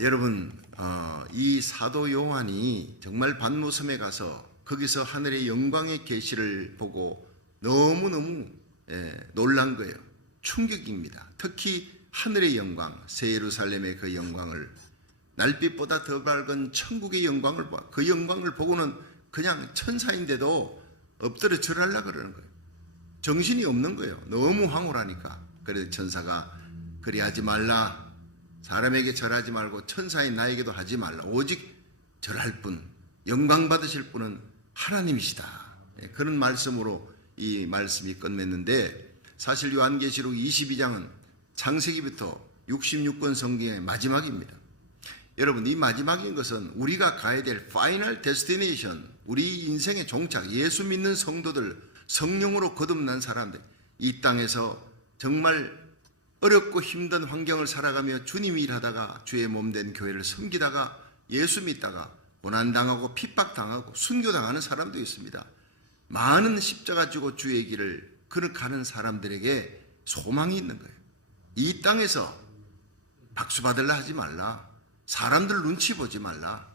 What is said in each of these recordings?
여러분, 이 사도 요한이 정말 반모섬에 가서 거기서 하늘의 영광의 계시를 보고 너무너무 놀란 거예요. 충격입니다. 특히 하늘의 영광, 새 예루살렘의 그 영광을, 날빛보다 더 밝은 천국의 영광을 봐. 그 영광을 보고는 그냥 천사인데도 엎드려 절하려고 그러는 거예요. 정신이 없는 거예요. 너무 황홀하니까. 그래서 천사가 그리 하지 말라. 사람에게 절하지 말고 천사인 나에게도 하지 말라. 오직 절할 분, 영광 받으실 분은 하나님이시다. 그런 말씀으로 이 말씀이 끝맺는데, 사실 요한계시록 22장은 창세기부터 66권 성경의 마지막입니다. 여러분, 이 마지막인 것은 우리가 가야 될 파이널 데스티네이션, 우리 인생의 종착, 예수 믿는 성도들, 성령으로 거듭난 사람들, 이 땅에서 정말 어렵고 힘든 환경을 살아가며 주님이 일하다가 주의 몸된 교회를 섬기다가 예수 믿다가 고난당하고 핍박당하고 순교당하는 사람도 있습니다. 많은 십자가 지고 주의 길을 걸어가는 사람들에게 소망이 있는 거예요. 이 땅에서 박수 받으려 하지 말라. 사람들 눈치 보지 말라.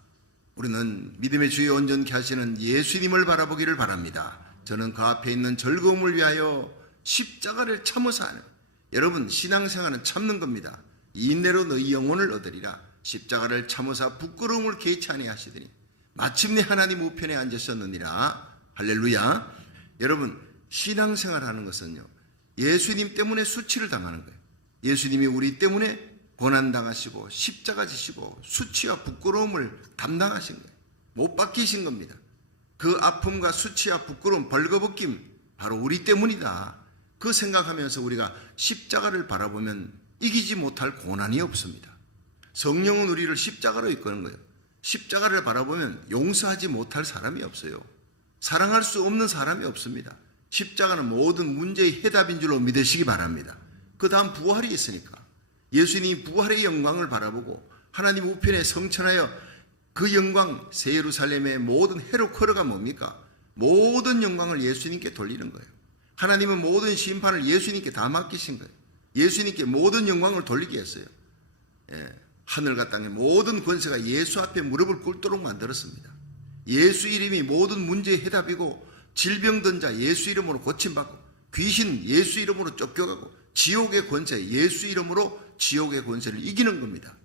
우리는 믿음의 주에 온전케 하시는 예수님을 바라보기를 바랍니다. 저는 그 앞에 있는 즐거움을 위하여 십자가를 참으사 하는, 여러분, 신앙생활은 참는 겁니다. 인내로 너희 영혼을 얻으리라. 십자가를 참으사 부끄러움을 개치 아니하시더니 마침내 하나님 우편에 앉으셨느니라. 할렐루야. 여러분, 신앙생활하는 것은요, 예수님 때문에 수치를 당하는 거예요. 예수님이 우리 때문에 고난당하시고 십자가 지시고 수치와 부끄러움을 담당하신 거예요. 못 박히신 겁니다. 그 아픔과 수치와 부끄러움, 벌거벗김, 바로 우리 때문이다. 그 생각하면서 우리가 십자가를 바라보면 이기지 못할 고난이 없습니다. 성령은 우리를 십자가로 이끄는 거예요. 십자가를 바라보면 용서하지 못할 사람이 없어요. 사랑할 수 없는 사람이 없습니다. 십자가는 모든 문제의 해답인 줄로 믿으시기 바랍니다. 그 다음 부활이 있으니까 예수님이 부활의 영광을 바라보고 하나님 우편에 성천하여 그 영광, 새 예루살렘의 모든 헤로커르가 뭡니까? 모든 영광을 예수님께 돌리는 거예요. 하나님은 모든 심판을 예수님께 다 맡기신 거예요. 예수님께 모든 영광을 돌리게 했어요. 하늘과 땅의 모든 권세가 예수 앞에 무릎을 꿇도록 만들었습니다. 예수 이름이 모든 문제의 해답이고, 질병든 자 예수 이름으로 고침받고, 귀신 예수 이름으로 쫓겨가고, 지옥의 권세 예수 이름으로 지옥의 권세를 이기는 겁니다.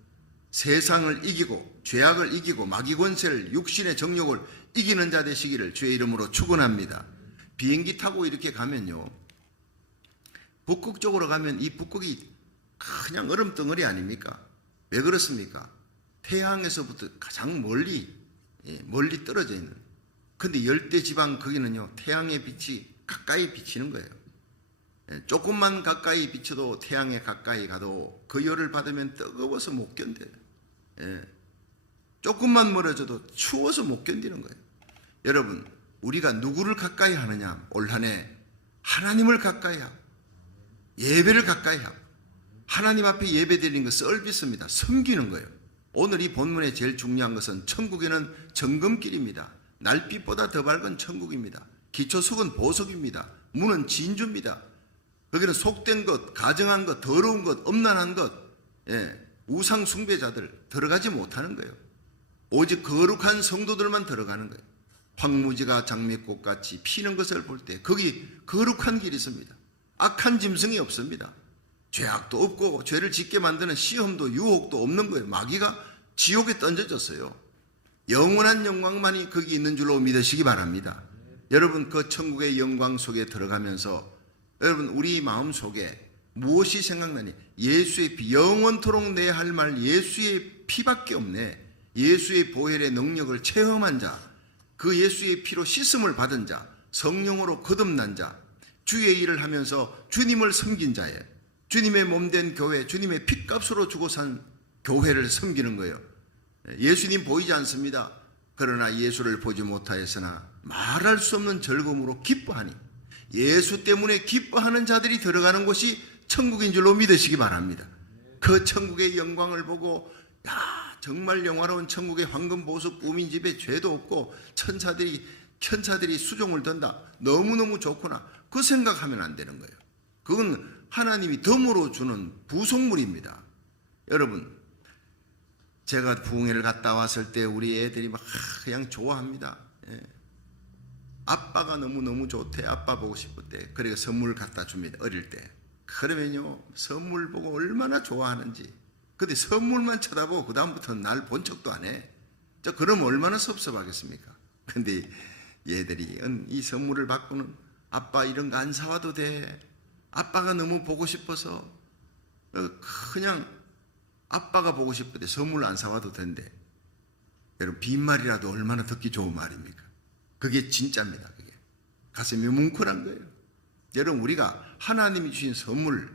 세상을 이기고 죄악을 이기고 마귀 권세를, 육신의 정욕을 이기는 자 되시기를 주의 이름으로 축원합니다. 비행기 타고 이렇게 가면요, 북극 쪽으로 가면 이 북극이 그냥 얼음 덩어리 아닙니까? 왜 그렇습니까? 태양에서부터 가장 멀리 떨어져 있는, 근데 열대지방 거기는요, 태양의 빛이 가까이 비치는 거예요. 조금만 가까이 비쳐도, 태양에 가까이 가도 그 열을 받으면 뜨거워서 못 견뎌요. 조금만 멀어져도 추워서 못 견디는 거예요. 여러분, 우리가 누구를 가까이 하느냐? 올 한 해 하나님을 가까이 하고 예배를 가까이 하고, 하나님 앞에 예배 드리는 것 서비스입니다. 섬기는 거예요. 오늘 이 본문의 제일 중요한 것은 천국에는 정금길입니다. 날빛보다 더 밝은 천국입니다. 기초석은 보석입니다. 문은 진주입니다. 거기는 속된 것, 가정한 것, 더러운 것, 엄난한 것, 우상 숭배자들 들어가지 못하는 거예요. 오직 거룩한 성도들만 들어가는 거예요. 황무지가 장미꽃같이 피는 것을 볼 때 거기 거룩한 길이 있습니다. 악한 짐승이 없습니다. 죄악도 없고 죄를 짓게 만드는 시험도 유혹도 없는 거예요. 마귀가 지옥에 던져졌어요. 영원한 영광만이 거기 있는 줄로 믿으시기 바랍니다. 여러분, 그 천국의 영광 속에 들어가면서 여러분, 우리 마음 속에 무엇이 생각나니? 예수의 피, 영원토록 내 할 말 예수의 피밖에 없네. 예수의 보혈의 능력을 체험한 자, 그 예수의 피로 씻음을 받은 자, 성령으로 거듭난 자, 주의 일을 하면서 주님을 섬긴 자예요. 주님의 몸된 교회, 주님의 핏값으로 주고 산 교회를 섬기는 거예요. 예수님 보이지 않습니다. 그러나 예수를 보지 못하였으나 말할 수 없는 즐거움으로 기뻐하니, 예수 때문에 기뻐하는 자들이 들어가는 곳이 천국인 줄로 믿으시기 바랍니다. 그 천국의 영광을 보고, 야, 정말 영화로운 천국의 황금 보석 꾸민 집에 죄도 없고 천사들이 수종을 든다. 너무너무 좋구나. 그 생각하면 안 되는 거예요. 그건 하나님이 덤으로 주는 부속물입니다. 여러분, 제가 부흥회를 갔다 왔을 때 우리 애들이 막 그냥 좋아합니다. 예. 아빠가 너무너무 좋대. 아빠 보고 싶을 때. 그래서 선물을 갖다 줍니다. 어릴 때. 그러면요, 선물 보고 얼마나 좋아하는지. 근데 선물만 쳐다보고 그 다음부터는 날 본 척도 안 해. 그럼 얼마나 섭섭하겠습니까? 근데 얘들이 이 선물을 받고는 아빠 이런 거 안 사와도 돼. 아빠가 너무 보고 싶어서 그냥 아빠가 보고 싶을 때 선물 안 사와도 된대. 여러분, 빈말이라도 얼마나 듣기 좋은 말입니까? 그게 진짜입니다. 그게 가슴이 뭉클한 거예요. 여러분, 우리가 하나님이 주신 선물,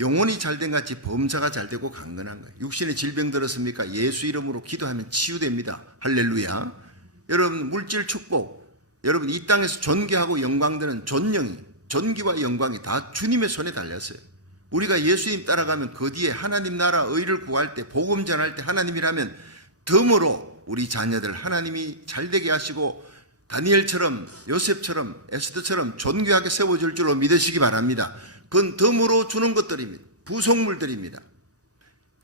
영혼이 잘된 같이 범사가 잘되고 강건한 거예요. 육신의 질병 들었습니까? 예수 이름으로 기도하면 치유됩니다. 할렐루야. 여러분, 물질 축복, 여러분 이 땅에서 존귀하고 영광되는 존영이, 존귀와 영광이 다 주님의 손에 달렸어요. 우리가 예수님 따라가면 그 뒤에 하나님 나라 의를 구할 때, 복음 전할 때 하나님이라면 덤으로 우리 자녀들 하나님이 잘되게 하시고 다니엘처럼, 요셉처럼, 에스더처럼 존귀하게 세워줄 줄로 믿으시기 바랍니다. 그건 덤으로 주는 것들입니다. 부속물들입니다.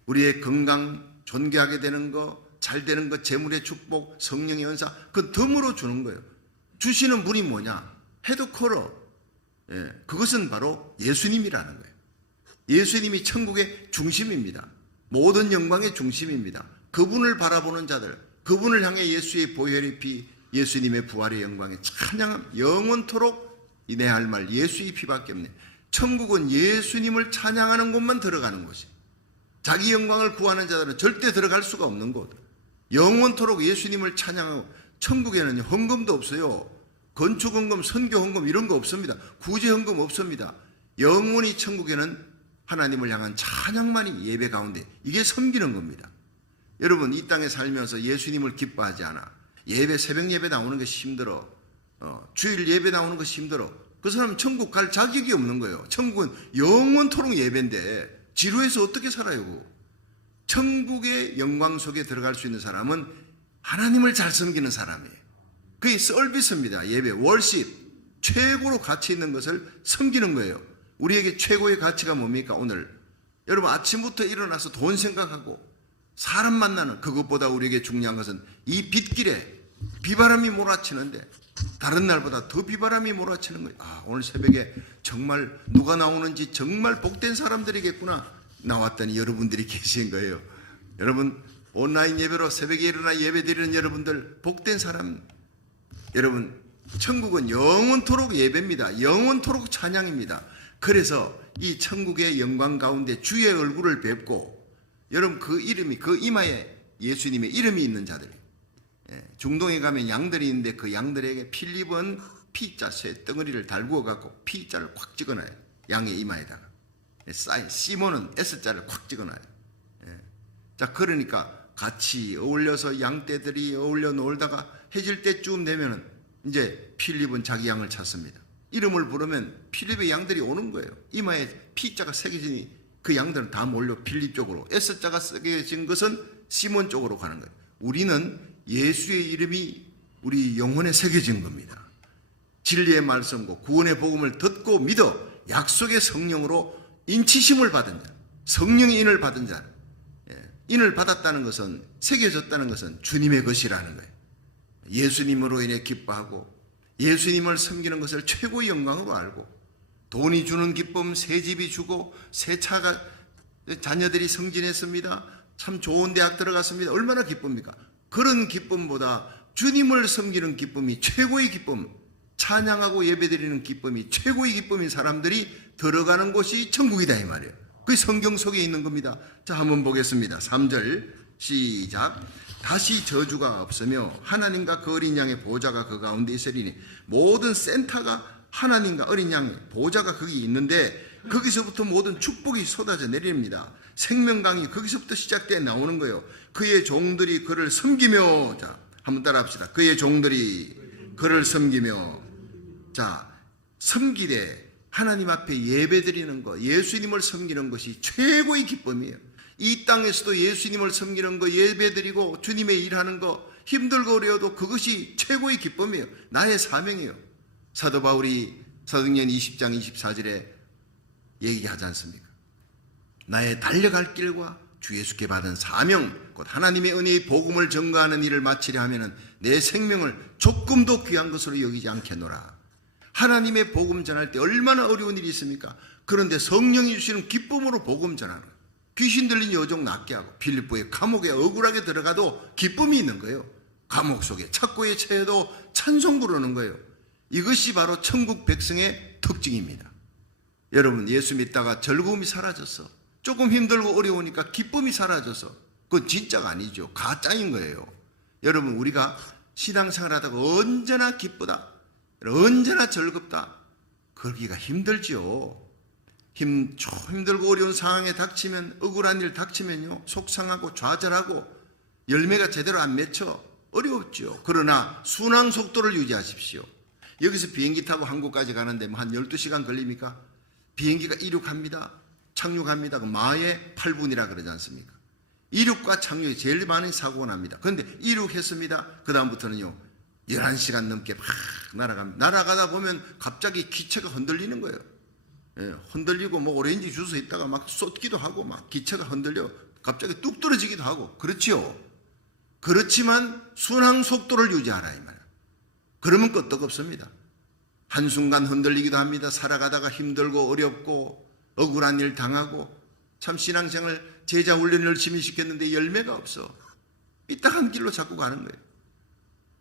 우리의 건강, 존귀하게 되는 거, 잘 되는 거, 재물의 축복, 성령의 은사, 그건 덤으로 주는 거예요. 주시는 분이 뭐냐? 헤드코러. 예, 그것은 바로 예수님이라는 거예요. 예수님이 천국의 중심입니다. 모든 영광의 중심입니다. 그분을 바라보는 자들, 그분을 향해 예수의 보혈의 피, 예수님의 부활의 영광에 찬양함, 영원토록 내 할 말 예수의 피밖에 없네. 천국은 예수님을 찬양하는 곳만 들어가는 곳이. 자기 영광을 구하는 자들은 절대 들어갈 수가 없는 곳. 영원토록 예수님을 찬양하고, 천국에는 헌금도 없어요. 건축헌금, 선교헌금 이런 거 없습니다. 구제헌금 없습니다. 영원히 천국에는 하나님을 향한 찬양만이 예배 가운데, 이게 섬기는 겁니다. 여러분, 이 땅에 살면서 예수님을 기뻐하지 않아. 예배, 새벽 예배 나오는 것이 힘들어. 주일 예배 나오는 것이 힘들어. 그 사람은 천국 갈 자격이 없는 거예요. 천국은 영원토록 예배인데 지루해서 어떻게 살아요? 천국의 영광 속에 들어갈 수 있는 사람은 하나님을 잘 섬기는 사람이에요. 그게 서비스입니다. 예배, 월십, 최고로 가치 있는 것을 섬기는 거예요. 우리에게 최고의 가치가 뭡니까? 오늘 여러분, 아침부터 일어나서 돈 생각하고 사람 만나는, 그것보다 우리에게 중요한 것은 이 빗길에 비바람이 몰아치는데 다른 날보다 더 비바람이 몰아치는 거예요. 아, 오늘 새벽에 정말 누가 나오는지 정말 복된 사람들이겠구나. 나왔더니 여러분들이 계신 거예요. 여러분, 온라인 예배로 새벽에 일어나 예배드리는 여러분들 복된 사람. 여러분, 천국은 영원토록 예배입니다. 영원토록 찬양입니다. 그래서 이 천국의 영광 가운데 주의 얼굴을 뵙고, 여러분, 그 이름이, 그 이마에 예수님의 이름이 있는 자들, 중동에 가면 양들이 있는데 그 양들에게 필립은 P자 쇠 덩어리를 달구어 갖고 P자를 콱 찍어놔요. 양의 이마에다가. 시몬은 S자를 콱 찍어놔요. 자, 그러니까 같이 어울려서 양떼들이 어울려 놀다가 해질 때쯤 되면은 이제 필립은 자기 양을 찾습니다. 이름을 부르면 필립의 양들이 오는 거예요. 이마에 P자가 새겨지니 그 양들은 다 몰려 필립 쪽으로, S자가 새겨진 것은 시몬 쪽으로 가는 거예요. 우리는 예수의 이름이 우리 영혼에 새겨진 겁니다. 진리의 말씀과 구원의 복음을 듣고 믿어 약속의 성령으로 인치심을 받은 자, 성령의 인을 받은 자, 인을 받았다는 것은, 새겨졌다는 것은 주님의 것이라는 거예요. 예수님으로 인해 기뻐하고 예수님을 섬기는 것을 최고의 영광으로 알고, 돈이 주는 기쁨, 새 집이 주고 새 차가, 자녀들이 승진했습니다, 참 좋은 대학 들어갔습니다, 얼마나 기쁩니까? 그런 기쁨보다 주님을 섬기는 기쁨이 최고의 기쁨, 찬양하고 예배드리는 기쁨이 최고의 기쁨인 사람들이 들어가는 곳이 천국이다, 이 말이에요. 그게 성경 속에 있는 겁니다. 자, 한번 보겠습니다. 3절 시작. 다시 저주가 없으며 하나님과 그 어린 양의 보좌가 그 가운데 있으리니, 모든 센터가 하나님과 어린 양의 보좌가 거기 있는데 거기서부터 모든 축복이 쏟아져 내립니다. 생명강이 거기서부터 시작돼 나오는 거예요. 그의 종들이 그를 섬기며, 자, 한번 따라 합시다. 그의 종들이 그를 섬기며. 자, 섬기되 하나님 앞에 예배드리는 것, 예수님을 섬기는 것이 최고의 기쁨이에요. 이 땅에서도 예수님을 섬기는 거, 예배드리고 주님의 일하는 거, 힘들고 어려워도 그것이 최고의 기쁨이에요. 나의 사명이에요. 사도 바울이 사도행전 20장 24절에 얘기하지 않습니까? 나의 달려갈 길과 주 예수께 받은 사명, 곧 하나님의 은혜의 복음을 전가하는 일을 마치려 하면은 내 생명을 조금도 귀한 것으로 여기지 않겠노라. 하나님의 복음 전할 때 얼마나 어려운 일이 있습니까? 그런데 성령이 주시는 기쁨으로 복음 전하는 거예요. 귀신 들린 여종 낫게 하고, 빌립보의 감옥에 억울하게 들어가도 기쁨이 있는 거예요. 감옥 속에 착고에 처해도 찬송 부르는 거예요. 이것이 바로 천국 백성의 특징입니다. 여러분, 예수 믿다가 즐거움이 사라졌어, 조금 힘들고 어려우니까 기쁨이 사라져서, 그건 진짜가 아니죠. 가짜인 거예요. 여러분, 우리가 신앙생활 하다가 언제나 기쁘다, 언제나 즐겁다, 그러기가 힘들죠. 힘들고 어려운 상황에 닥치면, 억울한 일 닥치면요, 속상하고 좌절하고 열매가 제대로 안 맺혀 어렵죠. 그러나 순항 속도를 유지하십시오. 여기서 비행기 타고 한국까지 가는데 뭐 한 12시간 걸립니까? 비행기가 이륙합니다, 착륙합니다. 그 마의 8분이라 그러지 않습니까? 이륙과 착륙이 제일 많은 사고가 납니다. 그런데 이륙했습니다. 그 다음부터는요 11시간 넘게 막 날아갑니다. 날아가다 보면 갑자기 기체가 흔들리는 거예요. 예, 흔들리고 뭐 오렌지 주스 있다가 막 쏟기도 하고, 막 기체가 흔들려 갑자기 뚝 떨어지기도 하고, 그렇지요. 그렇지만 순항 속도를 유지하라 이 말이에요. 그러면 끄떡없습니다. 한순간 흔들리기도 합니다. 살아가다가 힘들고 어렵고 억울한 일 당하고, 참 신앙생활 제자 훈련 열심히 시켰는데 열매가 없어. 삐딱한 길로 자꾸 가는 거예요.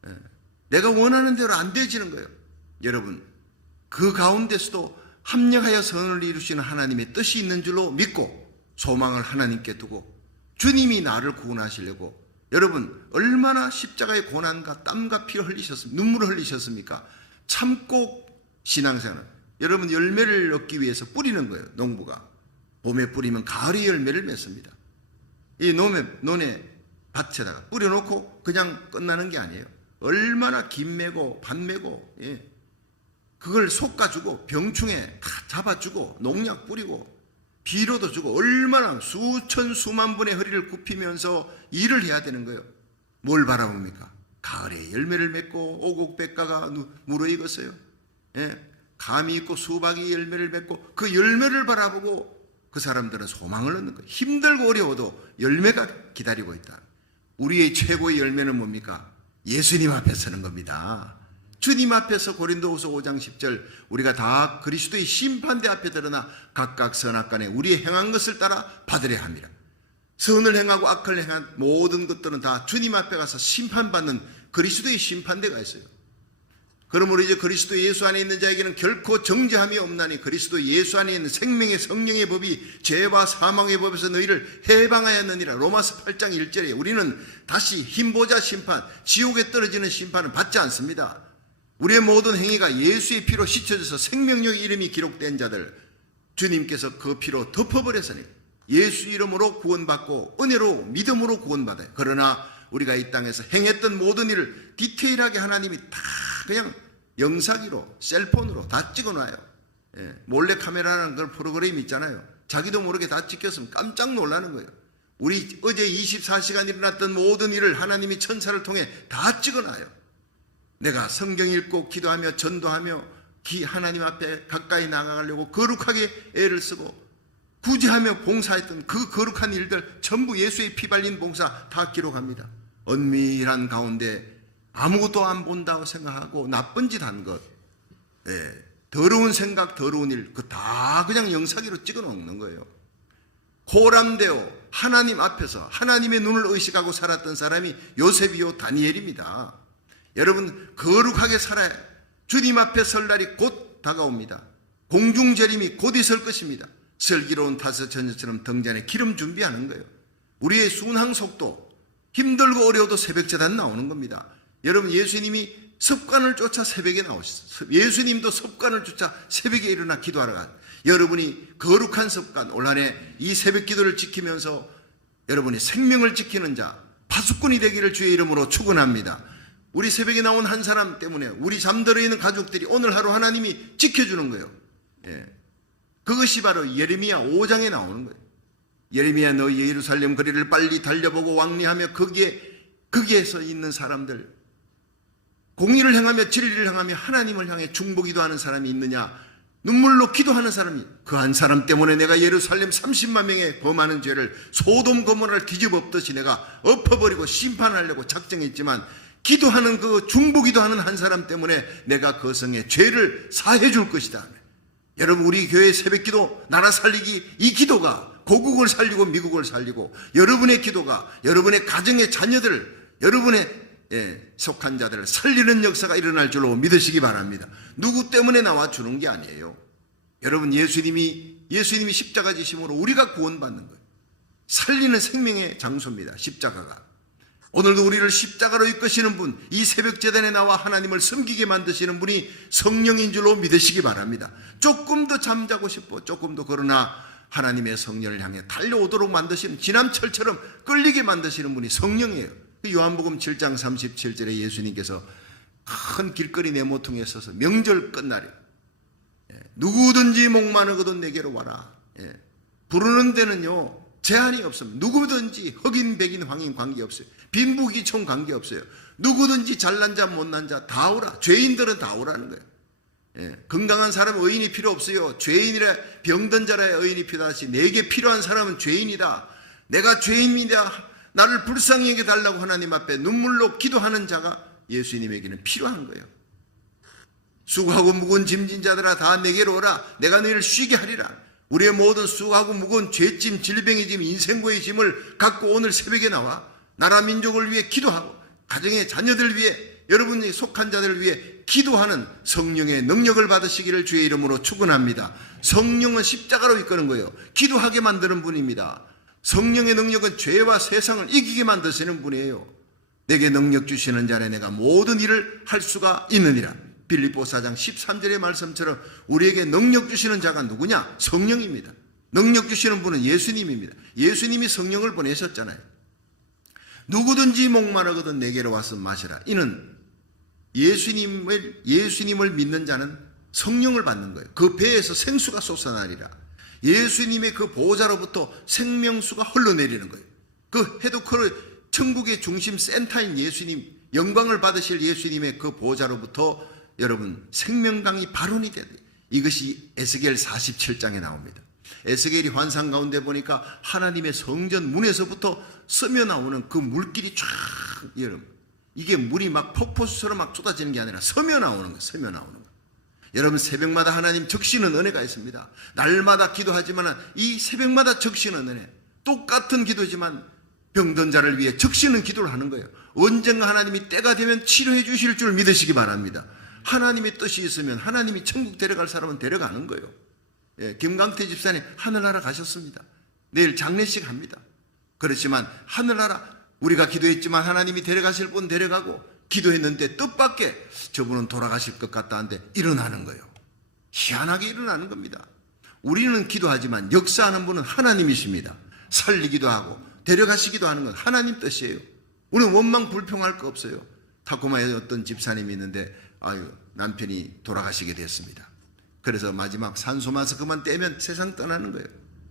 예, 내가 원하는 대로 안 되지는 거예요. 여러분, 그 가운데서도 합력하여 선을 이루시는 하나님의 뜻이 있는 줄로 믿고 소망을 하나님께 두고 주님이 나를 구원하시려고, 여러분 얼마나 십자가의 고난과 땀과 피를 흘리셨습니까? 눈물을 흘리셨습니까? 참고 신앙생활, 여러분 열매를 얻기 위해서 뿌리는 거예요. 농부가 봄에 뿌리면 가을에 열매를 맺습니다. 이 논의 밭에다가 뿌려놓고 그냥 끝나는 게 아니에요. 얼마나 김 메고 밭 메고, 예, 그걸 솎아주고 병충해 다 잡아주고 농약 뿌리고 비료도 주고, 얼마나 수천 수만 분의 허리를 굽히면서 일을 해야 되는 거예요. 뭘 바라봅니까? 가을에 열매를 맺고 오곡백과가 무르익었어요. 예, 감이 있고 수박이 열매를 맺고 그 열매를 바라보고 그 사람들은 소망을 얻는 거예요. 힘들고 어려워도 열매가 기다리고 있다. 우리의 최고의 열매는 뭡니까? 예수님 앞에 서는 겁니다. 주님 앞에서, 고린도후서 5장 10절, 우리가 다 그리스도의 심판대 앞에 드러나 각각 선악간에 우리의 행한 것을 따라 받으려 합니다. 선을 행하고 악을 행한 모든 것들은 다 주님 앞에 가서 심판받는 그리스도의 심판대가 있어요. 그러므로 이제 그리스도 예수 안에 있는 자에게는 결코 정죄함이 없나니 그리스도 예수 안에 있는 생명의 성령의 법이 죄와 사망의 법에서 너희를 해방하였느니라. 로마서 8장 1절에 우리는 다시 흰보자 심판, 지옥에 떨어지는 심판을 받지 않습니다. 우리의 모든 행위가 예수의 피로 씻어져서 생명력 이름이 기록된 자들, 주님께서 그 피로 덮어버렸으니 예수 이름으로 구원받고 은혜로 믿음으로 구원받아요. 그러나 우리가 이 땅에서 행했던 모든 일을 디테일하게 하나님이 다 그냥 영상기로, 셀폰으로 다 찍어놔요. 예, 몰래카메라라는 그런 프로그램이 있잖아요. 자기도 모르게 다 찍혔으면 깜짝 놀라는 거예요. 우리 어제 24시간 일어났던 모든 일을 하나님이 천사를 통해 다 찍어놔요. 내가 성경 읽고 기도하며 전도하며 하나님 앞에 가까이 나가려고 거룩하게 애를 쓰고 구제하며 봉사했던 그 거룩한 일들 전부 예수의 피 발린 봉사 다 기록합니다. 은밀한 가운데 아무것도 안 본다고 생각하고 나쁜 짓 한 것, 예, 더러운 생각, 더러운 일, 그 다 그냥 영상기로 찍어 놓는 거예요. 고람되어 하나님 앞에서 하나님의 눈을 의식하고 살았던 사람이 요셉이요 다니엘입니다. 여러분, 거룩하게 살아야 주님 앞에 설 날이 곧 다가옵니다. 공중재림이 곧 있을 것입니다. 슬기로운 타서 전처럼 등잔에 기름 준비하는 거예요. 우리의 순항 속도, 힘들고 어려워도 새벽 제단 나오는 겁니다. 여러분, 예수님이 습관을 쫓아 새벽에 나오셨어요. 예수님도 습관을 쫓아 새벽에 일어나 기도하러 가요. 여러분이 거룩한 습관, 올 한해 이 새벽 기도를 지키면서 여러분이 생명을 지키는 자, 파수꾼이 되기를 주의 이름으로 축원합니다. 우리 새벽에 나온 한 사람 때문에 우리 잠들어 있는 가족들이 오늘 하루 하나님이 지켜주는 거예요. 예. 그것이 바로 예레미야 5장에 나오는 거예요. 예레미야 너희 예루살렘 거리를 빨리 달려보고 왕래하며 거기에서 있는 사람들, 공의를 행하며 진리를 행하며 하나님을 향해 중보기도 하는 사람이 있느냐? 눈물로 기도하는 사람이 그 한 사람 때문에 내가 예루살렘 30만 명의 범하는 죄를 소돔 고모라를 뒤집어 엎듯이 내가 엎어버리고 심판하려고 작정했지만 기도하는 그 중보기도하는 한 사람 때문에 내가 그 성의 죄를 사해 줄 것이다. 여러분, 우리 교회 새벽기도 나라 살리기, 이 기도가 고국을 살리고 미국을 살리고, 여러분의 기도가 여러분의 가정의 자녀들, 여러분의 속한 자들을 살리는 역사가 일어날 줄로 믿으시기 바랍니다. 누구 때문에 나와 주는 게 아니에요. 여러분, 예수님이 십자가 지심으로 우리가 구원받는 거예요. 살리는 생명의 장소입니다, 십자가가. 오늘도 우리를 십자가로 이끄시는 분, 이 새벽 제단에 나와 하나님을 섬기게 만드시는 분이 성령인 줄로 믿으시기 바랍니다. 조금 더 잠자고 싶어, 조금 더, 그러나 하나님의 성령을 향해 달려오도록 만드시는, 지남철처럼 끌리게 만드시는 분이 성령이에요. 요한복음 7장 37절에 예수님께서 큰 길거리 네모퉁이에 서서 명절 끝날에 누구든지 목마르거든 내게로 와라. 부르는 데는요 제한이 없습니다. 누구든지 흑인 백인 황인 관계없어요. 빈부귀청 관계없어요. 누구든지 잘난 자 못난 자 다 오라. 죄인들은 다 오라는 거예요. 건강한 사람은 의인이 필요 없어요. 죄인이라, 병든 자라 의인이 필요하시. 내게 필요한 사람은 죄인이다. 내가 죄인이다. 나를 불쌍히 여겨달라고 하나님 앞에 눈물로 기도하는 자가 예수님에게는 필요한 거예요. 수고하고 무거운 짐진 자들아 다 내게로 오라. 내가 너희를 쉬게 하리라. 우리의 모든 수고하고 무거운 죄짐, 질병의 짐, 인생고의 짐을 갖고 오늘 새벽에 나와 나라 민족을 위해 기도하고 가정의 자녀들 위해, 여러분이 속한 자들을 위해 기도하는 성령의 능력을 받으시기를 주의 이름으로 축원합니다. 성령은 십자가로 이끄는 거예요. 기도하게 만드는 분입니다. 성령의 능력은 죄와 세상을 이기게 만드시는 분이에요. 내게 능력 주시는 자는 내가 모든 일을 할 수가 있느니라. 빌립보 4장 13절의 말씀처럼 우리에게 능력 주시는 자가 누구냐? 성령입니다. 능력 주시는 분은 예수님입니다. 예수님이 성령을 보내셨잖아요. 누구든지 목마르거든 내게로 와서 마시라. 이는 예수님을 믿는 자는 성령을 받는 거예요. 그 배에서 생수가 솟아나리라. 예수님의 그 보호자로부터 생명수가 흘러내리는 거예요. 그 헤드쿼터 천국의 중심 센터인 예수님, 영광을 받으실 예수님의 그 보호자로부터 여러분 생명강이 발원이 돼야 돼요. 이것이 에스겔 47장에 나옵니다. 에스겔이 환상 가운데 보니까 하나님의 성전 문에서부터 스며 나오는 그 물길이 쫙, 여러분 이게 물이 막 폭포수처럼 막 쏟아지는 게 아니라 스며 나오는 거예요. 스며 나오는 거예요. 여러분, 새벽마다 하나님 적시는 은혜가 있습니다. 날마다 기도하지만 이 새벽마다 적시는 은혜, 똑같은 기도지만 병든 자를 위해 적시는 기도를 하는 거예요. 언젠가 하나님이 때가 되면 치료해 주실 줄 믿으시기 바랍니다. 하나님의 뜻이 있으면 하나님이 천국 데려갈 사람은 데려가는 거예요. 김강태 집사님 하늘나라 가셨습니다. 내일 장례식 합니다. 그렇지만 하늘나라, 우리가 기도했지만 하나님이 데려가실 분 데려가고, 기도했는데 뜻밖의 저분은 돌아가실 것 같다 하는데 일어나는 거예요. 희한하게 일어나는 겁니다. 우리는 기도하지만 역사하는 분은 하나님이십니다. 살리기도 하고 데려가시기도 하는 건 하나님 뜻이에요. 우리는 원망 불평할 거 없어요. 타코마에 어떤 집사님이 있는데 남편이 돌아가시게 됐습니다. 그래서 마지막 산소 마스크만 떼면 세상 떠나는 거예요.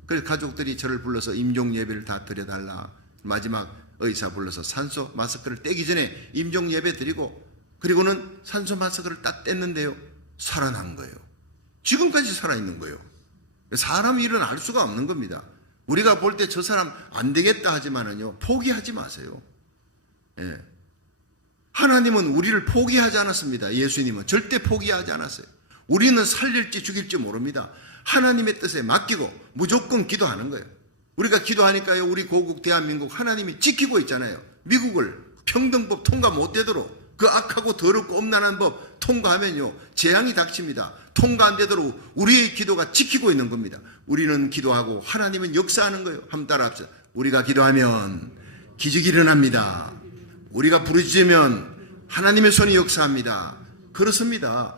그래서 가족들이 저를 불러서 임종 예배를 다 드려달라. 마지막 의사 불러서 산소 마스크를 떼기 전에 임종 예배 드리고, 그리고는 산소 마스크를 딱 뗐는데요, 살아난 거예요. 지금까지 살아있는 거예요. 사람 일은 알 수가 없는 겁니다. 우리가 볼 때 저 사람 안 되겠다 하지만은요, 포기하지 마세요. 하나님은 우리를 포기하지 않았습니다. 예수님은 절대 포기하지 않았어요. 우리는 살릴지 죽일지 모릅니다. 하나님의 뜻에 맡기고 무조건 기도하는 거예요. 우리가 기도하니까요, 우리 고국 대한민국 하나님이 지키고 있잖아요. 미국을 평등법 통과 못 되도록, 그 악하고 더럽고 엄난한 법 통과하면요 재앙이 닥칩니다. 통과 안 되도록 우리의 기도가 지키고 있는 겁니다. 우리는 기도하고 하나님은 역사하는 거예요. 한번 따라합시다. 우리가 기도하면 기적이 일어납니다. 우리가 부르짖으면 하나님의 손이 역사합니다. 그렇습니다.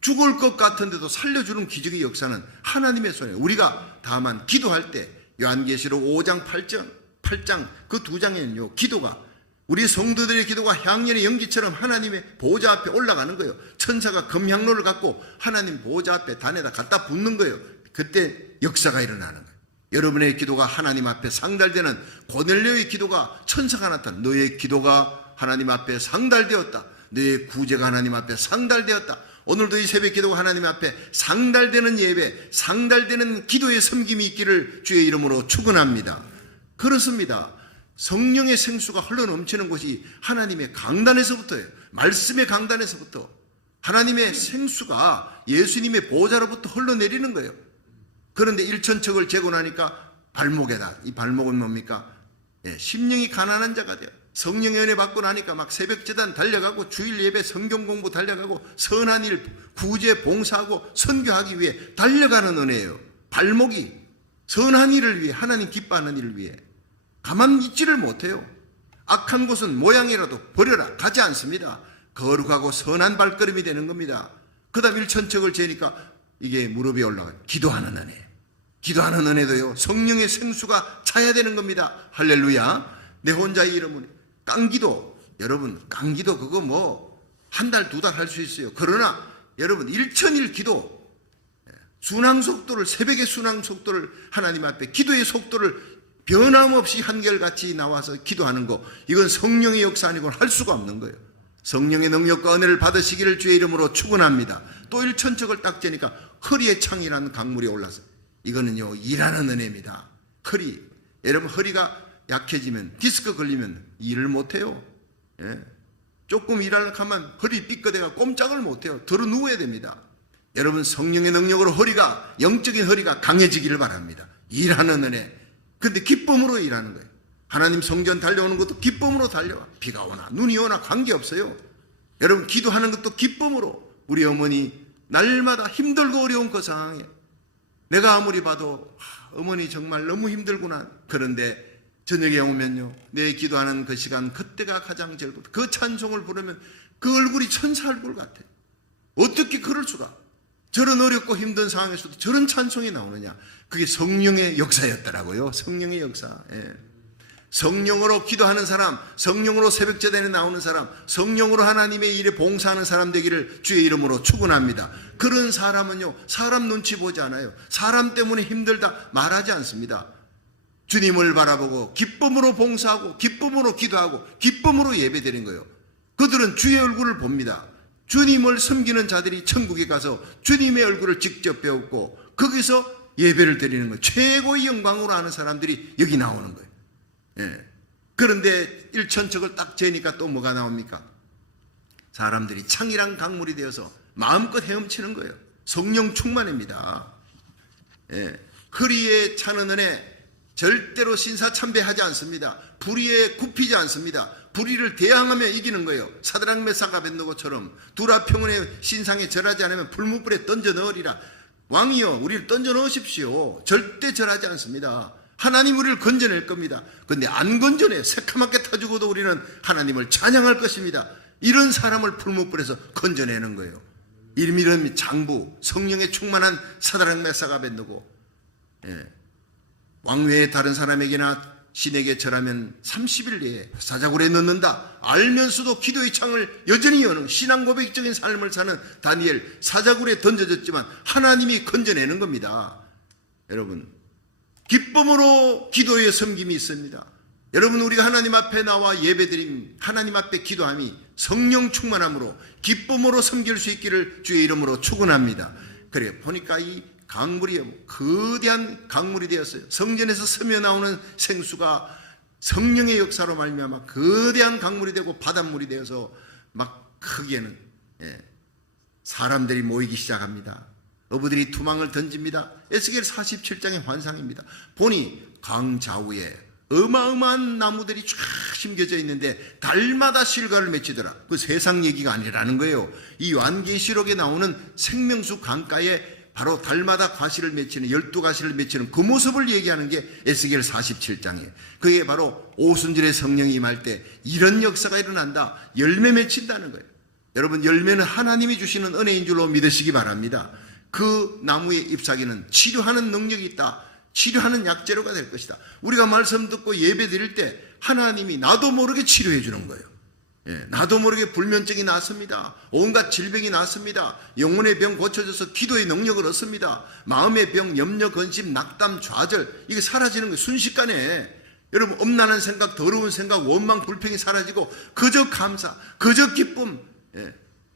죽을 것 같은데도 살려주는 기적의 역사는 하나님의 손이에요. 우리가 다만 기도할 때 요한계시록 5장 8장 그 두 장에는요, 기도가, 우리 성도들의 기도가 향연의 연기처럼 하나님의 보호자 앞에 올라가는 거예요. 천사가 금향로를 갖고 하나님 보호자 앞에 단에다 갖다 붓는 거예요. 그때 역사가 일어나는 거예요. 여러분의 기도가 하나님 앞에 상달되는, 고넬료의 기도가 천사가 나타나, 너의 기도가 하나님 앞에 상달되었다. 너의 구제가 하나님 앞에 상달되었다. 오늘도 이 새벽 기도가 하나님 앞에 상달되는 예배, 상달되는 기도의 섬김이 있기를 주의 이름으로 축원합니다. 그렇습니다. 성령의 생수가 흘러넘치는 곳이 하나님의 강단에서부터예요. 말씀의 강단에서부터 하나님의 생수가 예수님의 보좌로부터 흘러내리는 거예요. 그런데 일천척을 재고 나니까 발목에다, 이 발목은 뭡니까? 심령이 가난한 자가 돼요. 성령의 은혜 받고 나니까 막 새벽제단 달려가고 주일 예배 성경 공부 달려가고 선한 일 구제 봉사하고 선교하기 위해 달려가는 은혜예요. 발목이 선한 일을 위해, 하나님 기뻐하는 일을 위해 가만히 있지를 못해요. 악한 곳은 모양이라도 버려라, 가지 않습니다. 거룩하고 선한 발걸음이 되는 겁니다. 그 다음 일천척을 재니까 이게 무릎이 올라가요. 기도하는 은혜. 기도하는 은혜도요, 성령의 생수가 차야 되는 겁니다. 할렐루야. 내 혼자의 이름은 깡기도, 여러분 깡기도 그거 뭐 한 달 두 달 할 수 있어요. 그러나 여러분 일천일 기도, 순항 속도를, 새벽의 순항 속도를 하나님 앞에 기도의 속도를 변함없이 한결같이 나와서 기도하는 거, 이건 성령의 역사 아니고는 할 수가 없는 거예요. 성령의 능력과 은혜를 받으시기를 주의 이름으로 축원합니다. 또 일천척을 딱 재니까 허리에 창이라는 강물이 올라서, 이거는요 일하는 은혜입니다. 허리, 여러분 허리가 약해지면, 디스크 걸리면 일을 못해요. 조금 일하려고 하면 허리 삐끗해가 꼼짝을 못해요. 들어 누워야 됩니다. 여러분 성령의 능력으로 허리가, 영적인 허리가 강해지기를 바랍니다. 일하는 은혜. 근데 기쁨으로 일하는 거예요. 하나님 성전 달려오는 것도 기쁨으로 달려와. 비가 오나 눈이 오나 관계없어요. 여러분 기도하는 것도 기쁨으로. 우리 어머니 날마다 힘들고 어려운 그 상황에 내가 아무리 봐도 어머니 정말 너무 힘들구나. 그런데 저녁에 오면요, 내 기도하는 그 시간, 그때가 가장 즐겁다. 그 찬송을 부르면 그 얼굴이 천사 얼굴 같아. 어떻게 그럴 수가. 저런 어렵고 힘든 상황에서도 저런 찬송이 나오느냐. 그게 성령의 역사였더라고요. 성령의 역사. 성령으로 기도하는 사람, 성령으로 새벽제단에 나오는 사람, 성령으로 하나님의 일에 봉사하는 사람 되기를 주의 이름으로 축원합니다. 그런 사람은요, 사람 눈치 보지 않아요. 사람 때문에 힘들다 말하지 않습니다. 주님을 바라보고 기쁨으로 봉사하고 기쁨으로 기도하고 기쁨으로 예배드리는 거예요. 그들은 주의 얼굴을 봅니다. 주님을 섬기는 자들이 천국에 가서 주님의 얼굴을 직접 배웠고 거기서 예배를 드리는 거예요. 최고의 영광으로 아는 사람들이 여기 나오는 거예요. 그런데 일천척을 딱 재니까 또 뭐가 나옵니까? 사람들이 창이랑 강물이 되어서 마음껏 헤엄치는 거예요. 성령 충만입니다. 허리에 차는 은혜, 절대로 신사참배하지 않습니다. 불의에 굽히지 않습니다. 불의를 대항하며 이기는 거예요. 사드락 메삭 아벳느고처럼 두라 평원의 신상에 절하지 않으면 불문불에 던져 넣으리라. 왕이여 우리를 던져 넣으십시오. 절대 절하지 않습니다. 하나님 우리를 건져낼 겁니다. 그런데 안 건져내. 새카맣게 타죽어도 우리는 하나님을 찬양할 것입니다. 이런 사람을 풀무불에서 건져내는 거예요. 이런 장부, 성령에 충만한 사드락 메삭 아벳느고. 왕외의 다른 사람에게나 신에게 절하면 30일 내에 사자굴에 넣는다. 알면서도 기도의 창을 여전히 여는 신앙 고백적인 삶을 사는 다니엘, 사자굴에 던져졌지만 하나님이 건져내는 겁니다. 여러분, 기쁨으로 기도의 섬김이 있습니다. 여러분, 우리가 하나님 앞에 나와 예배드림, 하나님 앞에 기도함이 성령 충만함으로 기쁨으로 섬길 수 있기를 주의 이름으로 축원합니다. 그래 보니까 이 강물이 거대한 강물이 되었어요. 성전에서 스며 나오는 생수가 성령의 역사로 말미암아 거대한 강물이 되고 바닷물이 되어서 막 크기에는 사람들이 모이기 시작합니다. 어부들이 투망을 던집니다. 에스겔 47장의 환상입니다. 보니 강 좌우에 어마어마한 나무들이 쫙 심겨져 있는데 달마다 실과를 맺히더라. 그 세상 얘기가 아니라는 거예요. 이 요한계시록에 나오는 생명수 강가에 바로 달마다 과실을 맺히는 12가시를 맺히는 그 모습을 얘기하는 게 에스겔 47장이에요. 그게 바로 오순절의 성령이 임할 때 이런 역사가 일어난다. 열매 맺힌다는 거예요. 여러분, 열매는 하나님이 주시는 은혜인 줄로 믿으시기 바랍니다. 그 나무의 잎사귀는 치료하는 능력이 있다. 치료하는 약재료가 될 것이다. 우리가 말씀 듣고 예배 드릴 때 하나님이 나도 모르게 치료해 주는 거예요. 나도 모르게 불면증이 났습니다. 온갖 질병이 났습니다. 영혼의 병 고쳐져서 기도의 능력을 얻습니다. 마음의 병, 염려, 근심, 낙담, 좌절, 이게 사라지는 거예요. 순식간에. 여러분, 엄난한 생각, 더러운 생각, 원망, 불평이 사라지고 그저 감사, 그저 기쁨.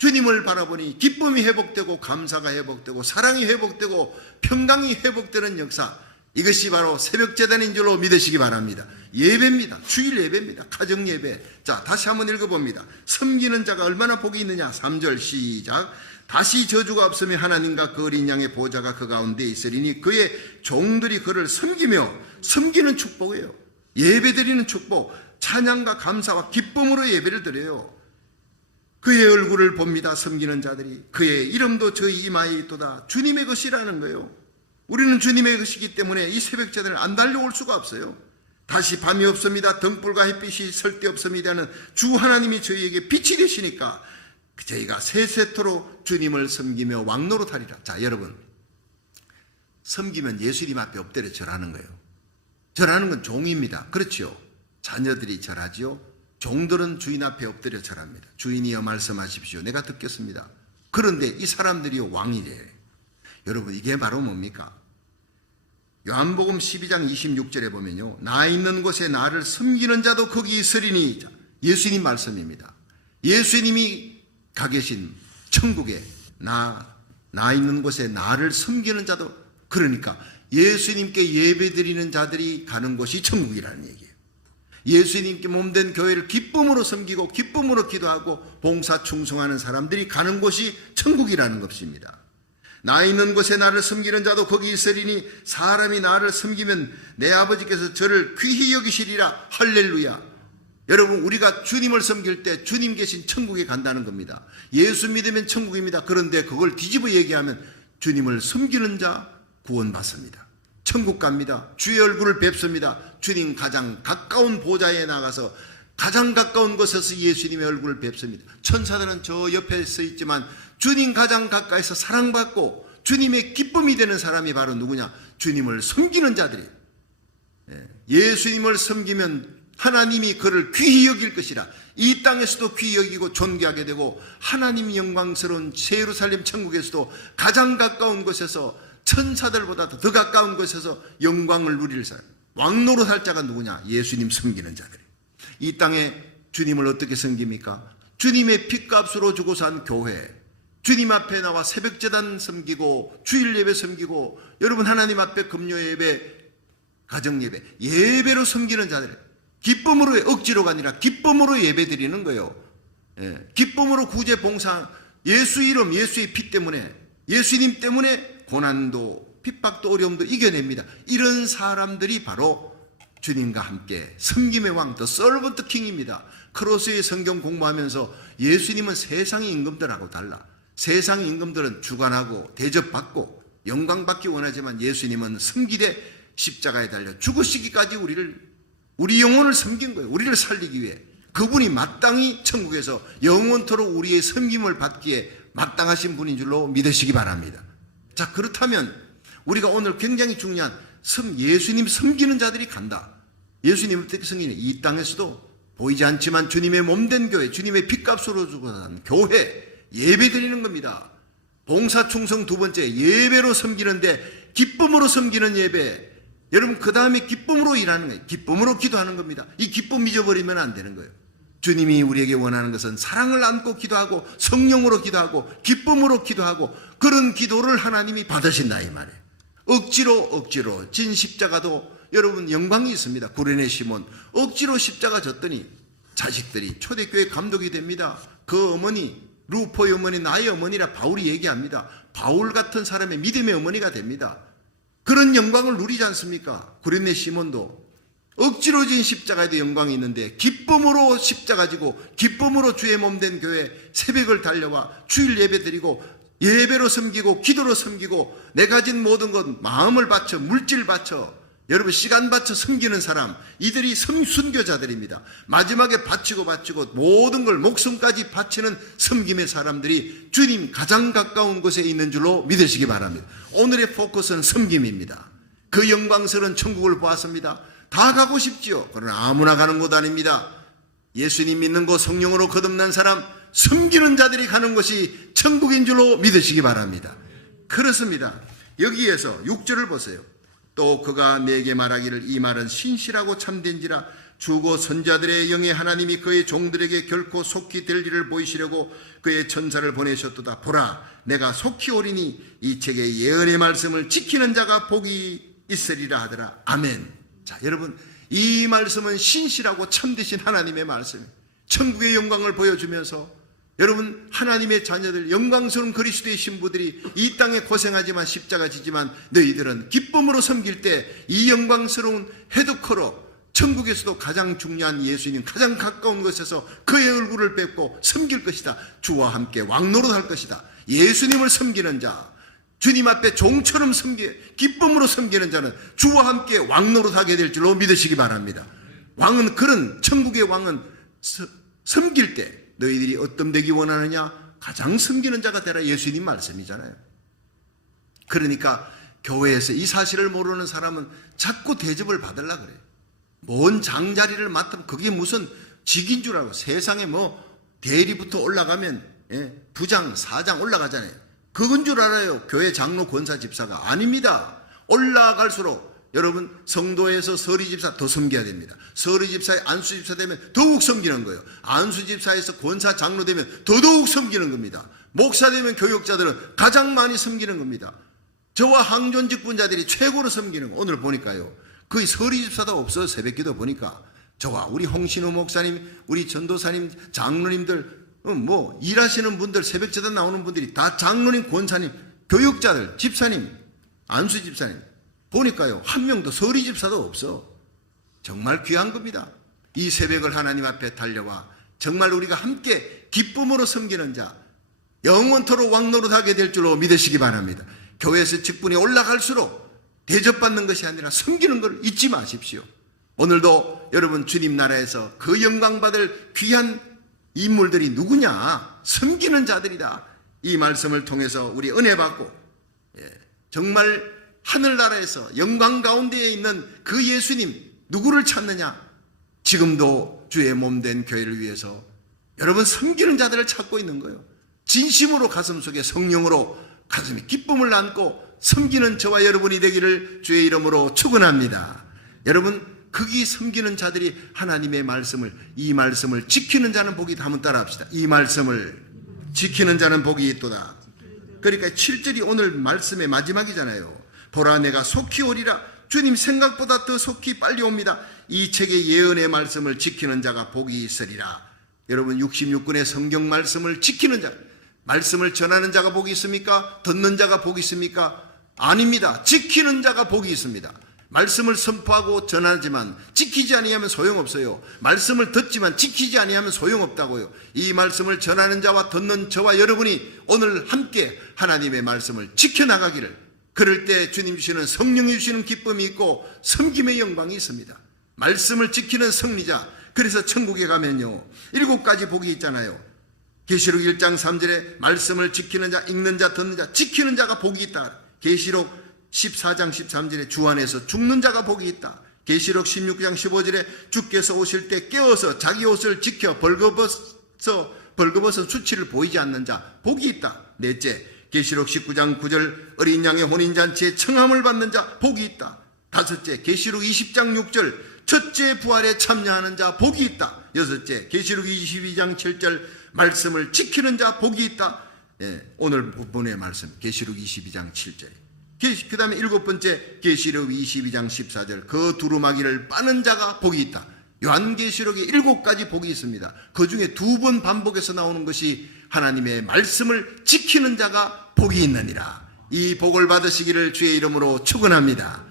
주님을 바라보니 기쁨이 회복되고 감사가 회복되고 사랑이 회복되고 평강이 회복되는 역사, 이것이 바로 새벽제단인 줄로 믿으시기 바랍니다. 예배입니다. 주일 예배입니다. 가정 예배. 자, 다시 한번 읽어봅니다. 섬기는 자가 얼마나 복이 있느냐. 3절 시작. 다시 저주가 없으며 하나님과 그 어린 양의 보좌가 그 가운데 있으리니 그의 종들이 그를 섬기며, 섬기는 축복이에요. 예배드리는 축복, 찬양과 감사와 기쁨으로 예배를 드려요. 그의 얼굴을 봅니다. 섬기는 자들이. 그의 이름도 저희 이마에 있도다. 주님의 것이라는 거예요. 우리는 주님의 것이기 때문에 이 새벽제단을 안 달려올 수가 없어요. 다시 밤이 없습니다. 등불과 햇빛이 쓸데없습니다는 주 하나님이 저희에게 빛이 되시니까 저희가 세세토록 주님을 섬기며 왕노릇하리라. 자, 여러분, 섬기면 예수님 앞에 엎드려 절하는 거예요. 절하는 건 종입니다. 그렇죠? 자녀들이 절하지요. 종들은 주인 앞에 엎드려 절합니다. 주인이여 말씀하십시오. 내가 듣겠습니다. 그런데 이 사람들이 왕이래요. 여러분, 이게 바로 뭡니까? 요한복음 12장 26절에 보면요, 나 있는 곳에 나를 섬기는 자도 거기 있으리니. 예수님 말씀입니다. 예수님이 가 계신 천국에 나 있는 곳에 나를 섬기는 자도, 그러니까 예수님께 예배드리는 자들이 가는 곳이 천국이라는 얘기예요. 예수님께 몸된 교회를 기쁨으로 섬기고 기쁨으로 기도하고 봉사 충성하는 사람들이 가는 곳이 천국이라는 것입니다. 나 있는 곳에 나를 섬기는 자도 거기 있으리니 사람이 나를 섬기면 내 아버지께서 저를 귀히 여기시리라. 할렐루야. 여러분, 우리가 주님을 섬길 때 주님 계신 천국에 간다는 겁니다. 예수 믿으면 천국입니다. 그런데 그걸 뒤집어 얘기하면 주님을 섬기는 자 구원받습니다. 천국 갑니다. 주의 얼굴을 뵙습니다. 주님 가장 가까운 보좌에 나가서 가장 가까운 곳에서 예수님의 얼굴을 뵙습니다. 천사들은 저 옆에 서 있지만 주님 가장 가까이서 사랑받고 주님의 기쁨이 되는 사람이 바로 누구냐? 주님을 섬기는 자들이. 예수님을 섬기면 하나님이 그를 귀히 여길 것이라. 이 땅에서도 귀히 여기고 존귀하게 되고 하나님 영광스러운 예루살렘 천국에서도 가장 가까운 곳에서 천사들보다 더 가까운 곳에서 영광을 누릴 사람, 왕노릇할 자가 누구냐? 예수님 섬기는 자들이. 이 땅에 주님을 어떻게 섬깁니까? 주님의 핏값으로 주고 산 교회, 주님 앞에 나와 새벽제단 섬기고 주일 예배 섬기고, 여러분 하나님 앞에 금요 예배, 가정 예배, 예배로 섬기는 자들, 기쁨으로, 억지로가 아니라 기쁨으로 예배 드리는 거예요. 기쁨으로 구제 봉사, 예수 이름, 예수의 피 때문에, 예수님 때문에 고난도 핍박도 어려움도 이겨냅니다. 이런 사람들이 바로 주님과 함께 섬김의 왕, 더 서번트 킹입니다. 크로스의 성경 공부하면서 예수님은 세상의 임금들하고 달라. 세상의 임금들은 주관하고 대접받고 영광받기 원하지만 예수님은 섬기되 십자가에 달려 죽으시기까지 우리 영혼을 섬긴 거예요. 우리를 살리기 위해. 그분이 마땅히 천국에서 영원토록 우리의 섬김을 받기에 마땅하신 분인 줄로 믿으시기 바랍니다. 자, 그렇다면 우리가 오늘 굉장히 중요한 예수님 섬기는 자들이 간다. 예수님을 어떻게 섬기냐? 이 땅에서도 보이지 않지만 주님의 몸된 교회, 주님의 핏값으로 주고 산 교회, 예배 드리는 겁니다. 봉사 충성 두 번째, 예배로 섬기는데 기쁨으로 섬기는 예배. 여러분, 그 다음에 기쁨으로 일하는 거예요. 기쁨으로 기도하는 겁니다. 이 기쁨 잊어버리면 안 되는 거예요. 주님이 우리에게 원하는 것은 사랑을 안고 기도하고 성령으로 기도하고 기쁨으로 기도하고, 그런 기도를 하나님이 받으신다 이 말이에요. 억지로 진 십자가도 여러분 영광이 있습니다. 구레네 시몬 억지로 십자가 졌더니 자식들이 초대교회 감독이 됩니다. 그 어머니, 루포의 어머니, 나의 어머니라 바울이 얘기합니다. 바울 같은 사람의 믿음의 어머니가 됩니다. 그런 영광을 누리지 않습니까? 구레네 시몬도 억지로 진 십자가에도 영광이 있는데 기쁨으로 십자가 지고 기쁨으로 주의 몸된 교회 새벽을 달려와 주일 예배 드리고 예배로 섬기고 기도로 섬기고 내 가진 모든 것, 마음을 바쳐, 물질 바쳐, 여러분 시간 바쳐 섬기는 사람, 이들이 순교자들입니다. 마지막에 바치고 모든 걸 목숨까지 바치는 섬김의 사람들이 주님 가장 가까운 곳에 있는 줄로 믿으시기 바랍니다. 오늘의 포커스는 섬김입니다. 그 영광스러운 천국을 보았습니다. 다 가고 싶지요. 그러나 아무나 가는 곳 아닙니다. 예수님 믿는 곳, 성령으로 거듭난 사람, 섬기는 자들이 가는 곳이 천국인 줄로 믿으시기 바랍니다. 그렇습니다. 여기에서 6절을 보세요. 또 그가 내게 말하기를 이 말은 신실하고 참된지라 주고 선자들의 영의 하나님이 그의 종들에게 결코 속히 될 일을 보이시려고 그의 천사를 보내셨도다. 보라, 내가 속히 오리니 이 책의 예언의 말씀을 지키는 자가 복이 있으리라 하더라. 아멘. 자, 여러분, 이 말씀은 신실하고 참되신 하나님의 말씀이에요. 천국의 영광을 보여주면서 여러분, 하나님의 자녀들, 영광스러운 그리스도의 신부들이 이 땅에 고생하지만 십자가 지지만 너희들은 기쁨으로 섬길 때 이 영광스러운 헤드커로 천국에서도 가장 중요한 예수님, 가장 가까운 곳에서 그의 얼굴을 뵙고 섬길 것이다. 주와 함께 왕노릇할 것이다. 예수님을 섬기는 자, 주님 앞에 종처럼 기쁨으로 섬기는 자는 주와 함께 왕노릇하게 될 줄로 믿으시기 바랍니다. 왕은, 그런 천국의 왕은 섬길 때 너희들이 어떤 되기 원하느냐? 가장 섬기는 자가 되라. 예수님 말씀이잖아요. 그러니까 교회에서 이 사실을 모르는 사람은 자꾸 대접을 받으려고 그래요. 뭔 장자리를 맡으면 그게 무슨 직인 줄 알고, 세상에 뭐 대리부터 올라가면 부장, 사장 올라가잖아요. 그건 줄 알아요. 교회 장로, 권사, 집사가. 아닙니다. 올라갈수록 여러분, 성도에서 서리집사 더 섬겨야 됩니다. 서리집사에 안수집사 되면 더욱 섬기는 거예요. 안수집사에서 권사, 장로 되면 더더욱 섬기는 겁니다. 목사 되면 교육자들은 가장 많이 섬기는 겁니다. 저와 항존 직분자들이 최고로 섬기는 거. 오늘 보니까요, 거의 서리집사도 없어요. 새벽기도 보니까 저와 우리 홍신호 목사님, 우리 전도사님, 장로님들, 뭐 일하시는 분들, 새벽제단 나오는 분들이 다 장로님, 권사님, 교육자들, 집사님, 안수집사님 보니까요, 한 명도 서리집사도 없어. 정말 귀한 겁니다. 이 새벽을 하나님 앞에 달려와 정말 우리가 함께 기쁨으로 섬기는 자, 영원토록 왕노릇하게 될 줄로 믿으시기 바랍니다. 교회에서 직분이 올라갈수록 대접받는 것이 아니라 섬기는 걸 잊지 마십시오. 오늘도 여러분, 주님 나라에서 그 영광 받을 귀한 인물들이 누구냐? 섬기는 자들이다. 이 말씀을 통해서 우리 은혜 받고, 정말 하늘나라에서 영광 가운데에 있는 그 예수님, 누구를 찾느냐? 지금도 주의 몸된 교회를 위해서 여러분, 섬기는 자들을 찾고 있는 거예요. 진심으로 가슴속에 성령으로 가슴에 기쁨을 안고 섬기는 저와 여러분이 되기를 주의 이름으로 축원합니다. 여러분, 거기 섬기는 자들이 하나님의 말씀을, 이 말씀을 지키는 자는 복이 있다. 한번 따라합시다. 이 말씀을 지키는 자는 복이 있도다. 그러니까 7절이 오늘 말씀의 마지막이잖아요. 보라, 내가 속히 오리라. 주님 생각보다 더 속히 빨리 옵니다. 이 책의 예언의 말씀을 지키는 자가 복이 있으리라. 여러분, 66권의 성경 말씀을 지키는 자, 말씀을 전하는 자가 복이 있습니까? 듣는 자가 복이 있습니까? 아닙니다. 지키는 자가 복이 있습니다. 말씀을 선포하고 전하지만 지키지 아니하면 소용없어요. 말씀을 듣지만 지키지 아니하면 소용없다고요. 이 말씀을 전하는 자와 듣는 저와 여러분이 오늘 함께 하나님의 말씀을 지켜나가기를, 그럴 때 주님 주시는, 성령이 주시는 기쁨이 있고 섬김의 영광이 있습니다. 말씀을 지키는 승리자. 그래서 천국에 가면요, 7가지 복이 있잖아요. 계시록 1장 3절에 말씀을 지키는 자, 읽는 자, 듣는 자, 지키는 자가 복이 있다. 계시록 14장 13절에 주 안에서 죽는 자가 복이 있다. 계시록 16장 15절에 주께서 오실 때 깨어서 자기 옷을 지켜 벌거벗은 수치를 보이지 않는 자 복이 있다. 넷째, 계시록 19장 9절 어린 양의 혼인잔치에 청함을 받는 자 복이 있다. 다섯째, 계시록 20장 6절 첫째 부활에 참여하는 자 복이 있다. 여섯째, 계시록 22장 7절 말씀을 지키는 자 복이 있다. 오늘 본문의 말씀 계시록 22장 7절. 그 다음에 7번째, 계시록 22장 14절 그 두루마기를 빠는 자가 복이 있다. 요한계시록에 7가지 복이 있습니다. 그 중에 2번 반복해서 나오는 것이 하나님의 말씀을 지키는 자가 복이 있느니라. 이 복을 받으시기를 주의 이름으로 축원합니다.